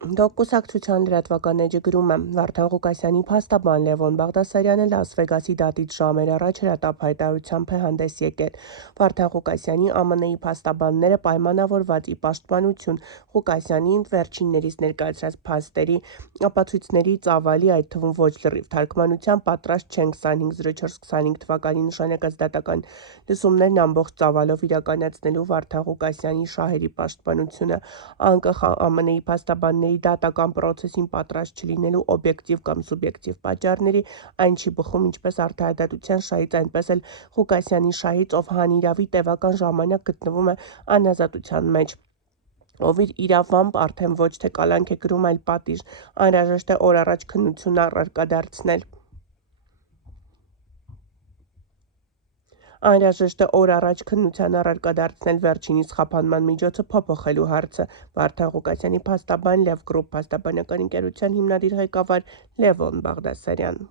Կուսակցության լրատվական էջը գրում է. Վարդան Ղուկասյանի փաստաբան Լևոն Բաղդասարյանը Լաս Վեգասի դատից ժամեր առաջ հրատապ հայտարարությամբ է հանդես եկել։ Վարդան Ղուկասյանի ԱՄՆ-ի փաստաբանները պայմանավորված ի պաշտպանություն Ղուկասյանին վերջիններիս ներկայացրած փաստերի, ապացույցների ծավալի, այդ թվում ոչ լրիվ թարգմանության պատրաստ չեն 25/04/25 թվականի նշանակած դատական լսումներն ամբողջ ծավալով իրականացնելու Վարդան Ղուկասյանի շահերի պաշտպանությունը, անկախ ԱՄՆ-ի փաստաբանների դատական պրոցեսին պատրաստ չլինելու օբյեկտիվ կամ սուբյեկտիվ պատճառների, այն չի բխում ինչպես արդարադատության շահից, այնպես էլ Ղուկասյանի շահից, ով հանիրավի տևական ժամանակ գտնվում է անազատության մեջ, ով իր իրավամբ արդեն ոչ թե կալանք է կրում, այլ պատիժ, անհրաժեշտ է օր առաջ քննություն առարկա դարձնել։ Անհրաժեշտ է օր առաջ քննության առարկա դարձնել վերջինիս խափանման միջոցը փոփոխելու հարցը։ Վարդան Ղուկասյանի փաստաբան Լև Գրուպ փաստաբանական ընկերության հիմնադիր ղեկավար Լևոն Բաղդասարյան։